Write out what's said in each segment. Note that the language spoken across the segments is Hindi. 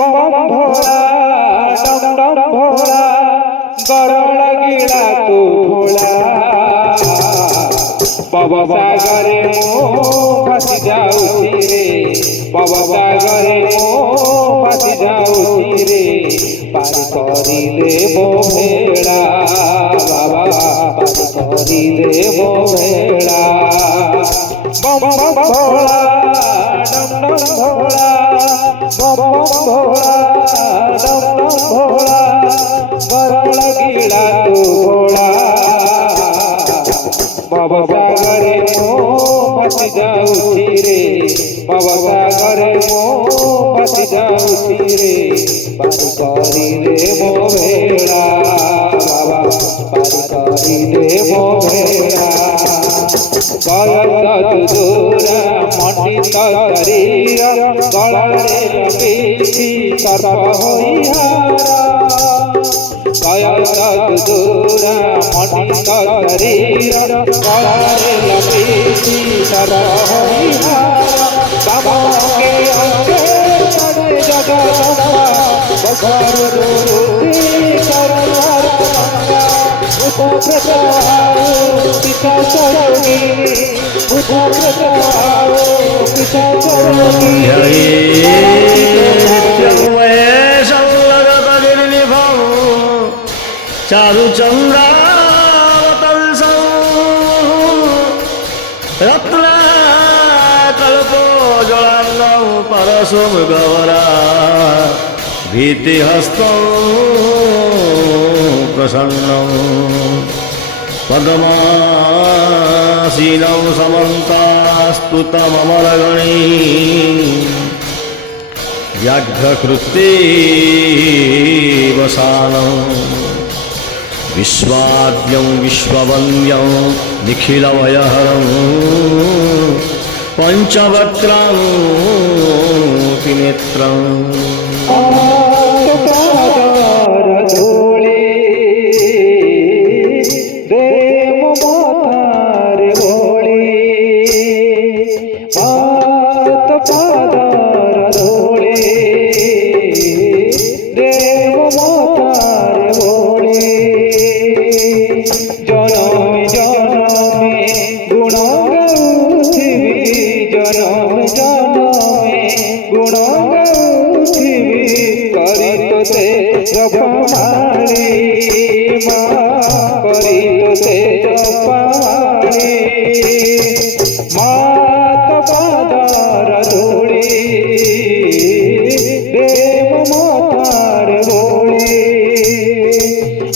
बम भोला डम डम भोला गरळ गिळा तू भोला भवसागरे मो भासी जाऊची रे भवसागरे मो भासी जाऊची रे पारी करी देबो भेड़ा बाबा पारी करी देबो भेड़ा बम बम भोला डम डम भोला बम बम भोला डम डम भोला गरळ गिळा तू भोला भवसागरे मो भासी जाऊची रे भवसागरे मो भासी जाऊची रे पारी करी देबो भेड़ा बाबा पारी करी देबो भेड़ा बयस दूरा मंडित शरीर गलारे लपेटी सर्प होइहारा बयस दूरा मंडित शरीर गलारे लपेटी सर्प होइहारा बाबाके अंगे चढ़े जगदम्बा बगर रूपी करनार गंगा बुध प्रसाद पिता चरोगी बुध प्रसाद पिता चरोगी चारु चंद्रावतंसं रत्न कल्पो ज्वलन्नं परशुमृगवरा भीतिहस्तं प्रसन्नं पद्मासीनं समन्तास्तुतममलगणैः व्याघ्रकृते वसानं विश्वाद्यं विश्ववन्द्यं निखिलवयहरं पंचवक्त्रं त्रिनेत्रं जपमाली माँ करी तो से जपमाली मात पादार धूली देव मोतार बोली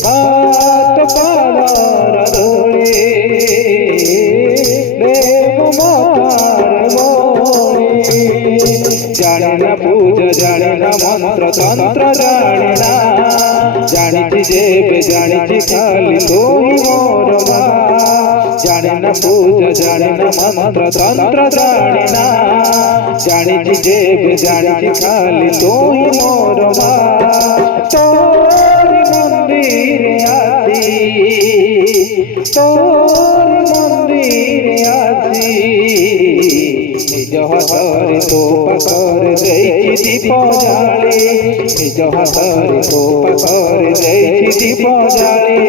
मात पादार धूली देव मोतार बोली जाने ना पूज जाने ना मंत्र तंत्र जाने ना जानी जेबे जानी खाली तू ही मोर माँ जाने न पूज जाने न मंत्र तंत्र जाने ना जानी जेबे जानी खाली तू ही मोर माँ तोर मंदिर आसी तोर मंदिर आसी निज हाथरे तो पाखर देई दीप जाली निज हाथरे तो पाखर देई दीप जाली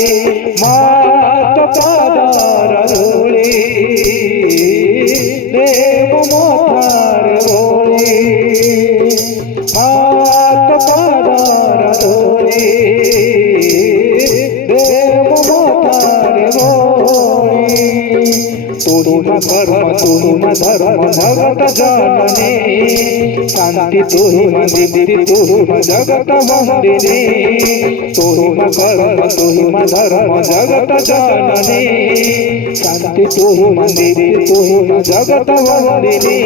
मात पादार धूली देव मोतार बोली मात पादार धूली देव मोतार बोली तू ही कर्म तू ही धर्म भगत जननी शांति तू ही मंदिर तू ही जगत वंदिनी तू ही कर्म तू ही धर्म जगत जननी शांति तू ही मंदिर तू ही जगत वंदिनी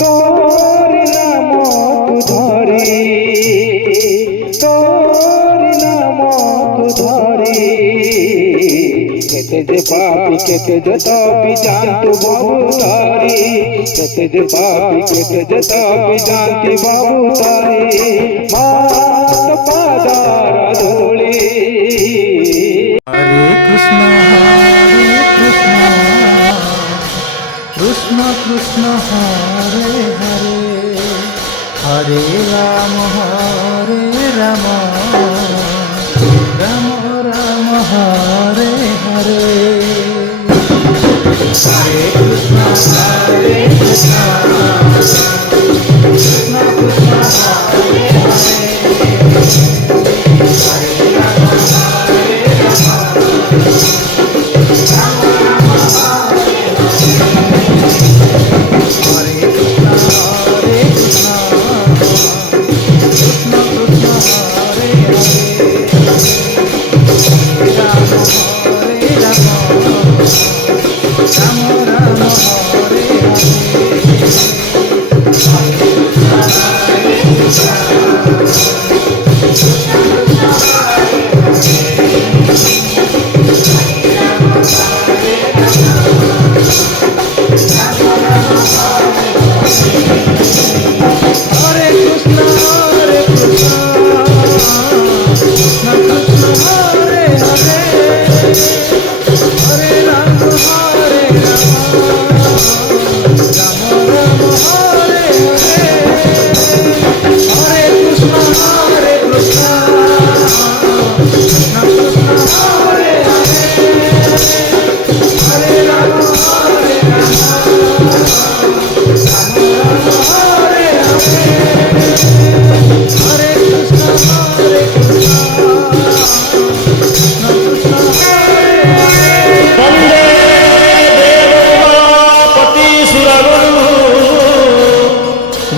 तोर नाम तू धरी तोर नाम तू धरी केते जे पापी केते जे तापी जानतु बाबू तारी केते जे पापी केते जे तापी जानती बाबू तारी मात पादार धूली हरे कृष्ण कृष्ण कृष्ण हरे हरे हरे राम राम राम हरे हरे हरे कृष्णा कृष्णा कृष्णा हरे हरे हरे राम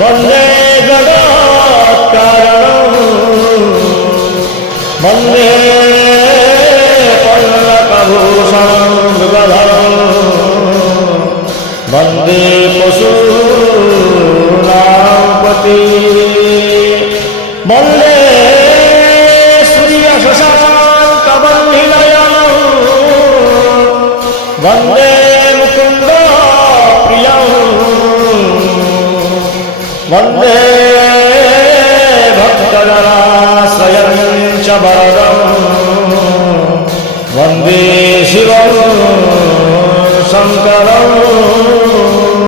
वन्दे जगत्कारणं वन्दे पल्लकभूषणं मृगधरं वन्दे पशूनां पति वन्दे सूर्यशशाङ्कवह्निनयनं वन्दे मुकुन्दप्रियं वन्दे भक्तजनाश्रयं च वरदं वन्दे शिवं शङ्करम्